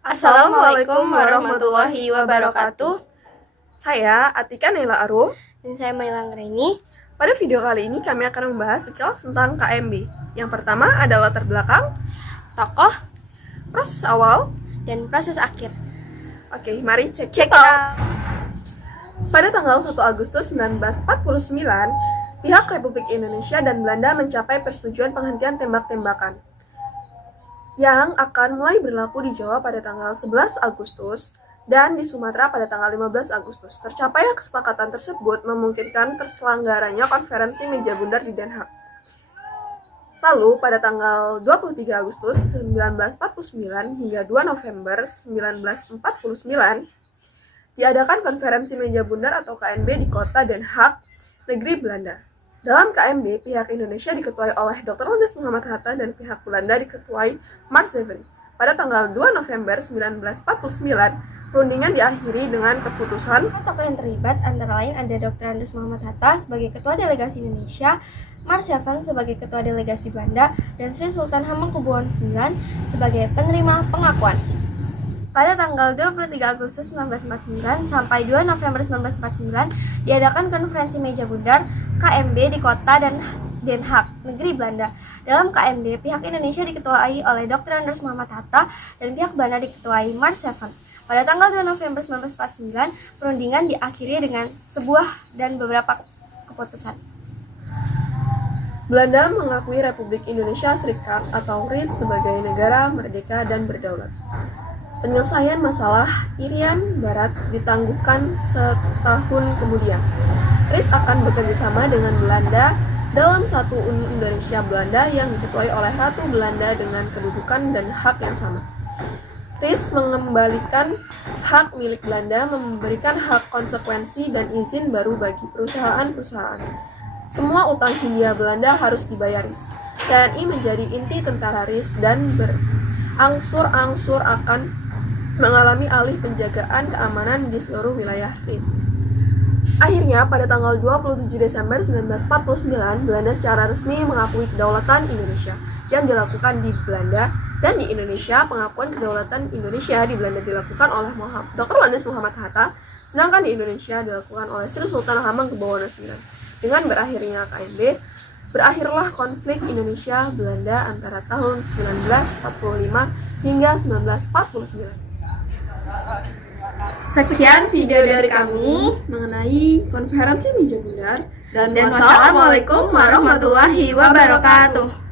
Assalamualaikum warahmatullahi wabarakatuh. Saya Atika Naila Arum. Dan saya Mailang Reni. Pada video kali ini kami akan membahas sekilas tentang KMB. Yang pertama adalah latar belakang, Tokoh, proses awal, dan proses akhir. Oke, mari cek Check it out. out. Pada tanggal 1 Agustus 1949, pihak Republik Indonesia dan Belanda mencapai persetujuan penghentian tembak-tembakan yang akan mulai berlaku di Jawa pada tanggal 11 Agustus dan di Sumatera pada tanggal 15 Agustus. Tercapainya kesepakatan tersebut memungkinkan terselenggaranya konferensi meja bundar di Den Haag. Lalu pada tanggal 23 Agustus 1949 hingga 2 November 1949 diadakan konferensi meja bundar atau KMB di kota Den Haag, negeri Belanda. Dalam KMB, pihak Indonesia diketuai oleh Dr. Andes Muhammad Hatta dan pihak Belanda diketuai Mars Zeveri. Pada tanggal 2 November 1949, perundingan diakhiri dengan keputusan Tokoh yang terlibat antara lain ada Dr. Andes Muhammad Hatta sebagai Ketua Delegasi Indonesia, Mars Zeveri sebagai Ketua Delegasi Belanda, dan Sri Sultan Hamengkubuwono IX sebagai penerima pengakuan. Pada tanggal 23 Agustus 1949 sampai 2 November 1949 diadakan konferensi meja bundar KMB di kota Den Haag, negeri Belanda. Dalam KMB, pihak Indonesia diketuai oleh Dr. Andes Muhammad Hatta dan pihak Belanda diketuai Mars Zeveri. Pada tanggal 2 November 1949, perundingan diakhiri dengan sebuah dan beberapa keputusan. Belanda mengakui Republik Indonesia Serikat atau RIS sebagai negara merdeka dan berdaulat. Penyelesaian masalah Irian Barat ditangguhkan setahun kemudian. RIS akan bekerjasama dengan Belanda dalam satu Uni Indonesia Belanda yang diketuai oleh Ratu Belanda dengan kedudukan dan hak yang sama. RIS mengembalikan hak milik Belanda, memberikan hak konsekuensi dan izin baru bagi perusahaan-perusahaan. Semua utang Hindia Belanda harus dibayar RIS. TNI menjadi inti tentara RIS dan berangsur-angsur akan mengalami alih penjagaan keamanan di seluruh wilayah RIS. Akhirnya, pada tanggal 27 Desember 1949, Belanda secara resmi mengakui kedaulatan Indonesia yang dilakukan di Belanda, dan di Indonesia, pengakuan kedaulatan Indonesia di Belanda dilakukan oleh Dr. Andes Muhammad Hatta, sedangkan di Indonesia dilakukan oleh Sri Sultan Hamengkubuwono IX. Dengan berakhirnya KMB, berakhirlah konflik Indonesia-Belanda antara tahun 1945 hingga 1949. Sekian video dari kami mengenai konferensi meja bundar dan dan wassalamualaikum warahmatullahi wabarakatuh.